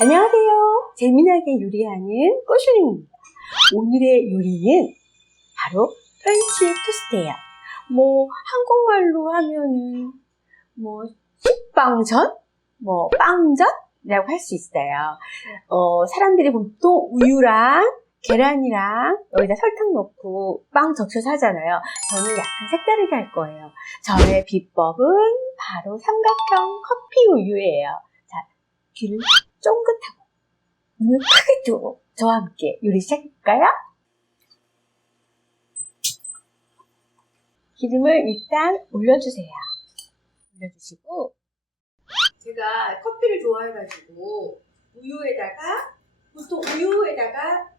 안녕하세요. 재미나게 요리하는 꼬슐링입니다. 오늘의 요리는 바로 프렌치 토스트예요. 뭐 한국말로 하면은 뭐 식빵전, 뭐 빵전이라고 할 수 있어요. 어, 사람들이 보통 우유랑 계란이랑 여기다 설탕 넣고 빵 적셔서 하잖아요. 저는 약간 색다르게 할 거예요. 저의 비법은 바로 삼각형 커피 우유예요. 자, 귀를 쫑긋하고 눈을 크게 뜨고 저와 함께 요리 시작할까요? 기름을 일단 올려주세요. 올려주시고 제가 커피를 좋아해가지고 우유에다가 보통 우유에다가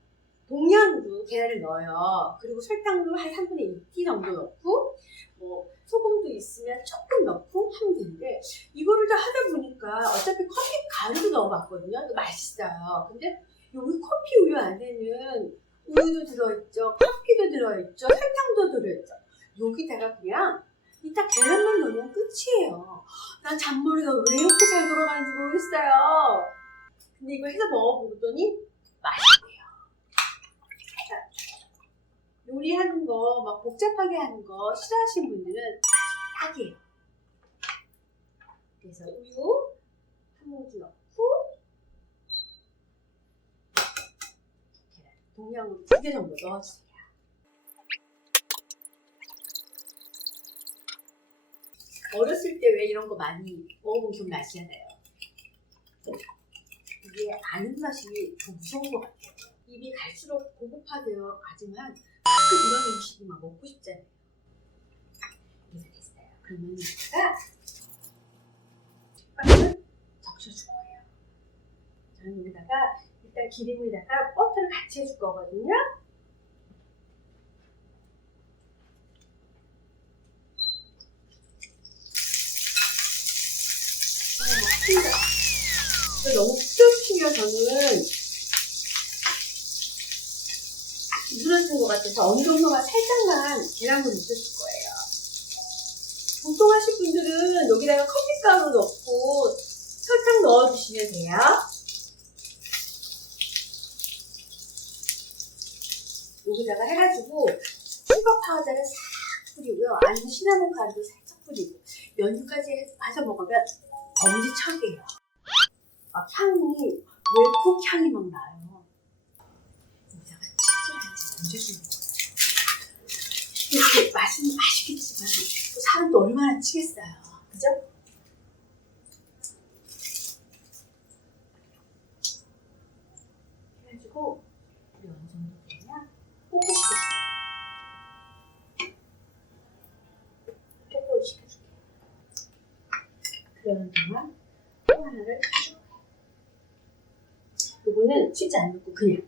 동량으로 계란을 넣어요. 그리고 설탕도 한 3분의 2티 정도 넣고 뭐 소금도 있으면 조금 넣고 하면 되는데 이거를 다 하다 보니까 어차피 커피 가루도 넣어봤거든요. 또 맛있어요. 근데 여기 커피 우유 안에는 우유도 들어있죠. 커피도 들어있죠. 설탕도 들어있죠. 여기다가 그냥 이따 계란만 넣으면 끝이에요. 난 잔머리가 왜 이렇게 잘 돌아가는지 모르겠어요. 근데 이거 해서 먹어보더니 맛있고요. 자, 요리하는 거, 막 복잡하게 하는 거 싫어하시는 분들은 딱이에요. 그래서 우유 한 뭉치 넣고 계란 동량으로 두 개 정도 넣어주세요. 어렸을 때 왜 이런 거 많이 먹어보면 기억 나시잖아요. 이게 아는 맛이 더 무서운 것 같아요. 입이 갈수록 고급화되어 가지만 가끔 이런 음식이 막 먹고 싶잖아요. 이렇게 됐어요. 그러면 여기다가 빵을 적셔줄 거예요. 저는 여기다가 일단 기름에다가 버터를 같이 해줄 거거든요. 너무 푹 저는 누러진 것 같아서 어느 정도만 살짝만 계란물 있었을 거예요. 보통 하실 분들은 여기다가 커피가루 넣고 설탕 넣어주시면 돼요. 여기다가 해가지고 슈거 파우더를 싹 뿌리고요. 아니면 시나몬 가루도 살짝 뿌리고 연유까지 해서 먹으면 엄지척이에요. 아, 향이 외국 향이 막 나요. 이렇게 맛은 맛있겠지만 또 사람도 얼마나 치겠어요. 그죠? 해가지고 우리 어느 정도 되면 뽀뽀 시켜줄게요. 뽀뽀를 시켜줄게요. 그러는 동안 또 하나를 치즈 안 넣고 그냥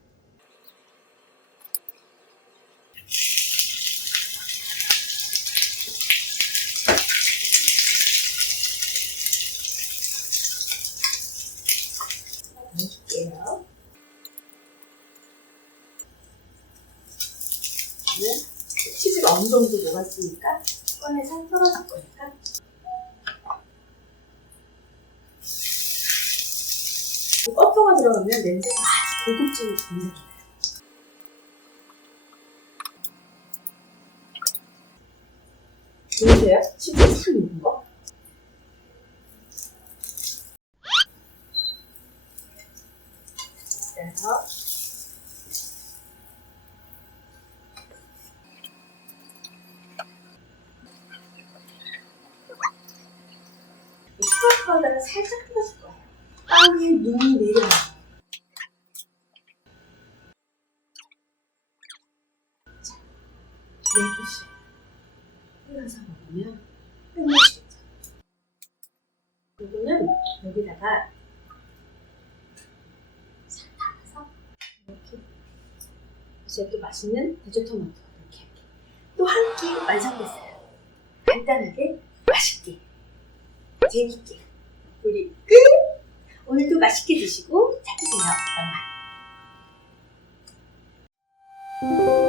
저는 치즈가 어느 정도 녹았으니까 꺼내서 썰어줄 거니까 버터가 들어가면 냄새가 아주 고급진 냄새가 나요. 보이세요? 치즈 싹 녹은 거? 그래서 이 슈가 파우더를 살짝 뿌려줄 거예요. 빵에 눈이 내려요. 자, 12시. 뿌려서 먹으면 끝내시겠죠. 이거는 여기다가 싹 담아서 이렇게 이제 또 맛있는 대조토마토 이렇게 또 한 끼 완성됐어요. 간단하게 맛있게 재밌게 우리 끝! 오늘도 맛있게 드시고 찾으세요. 엄마.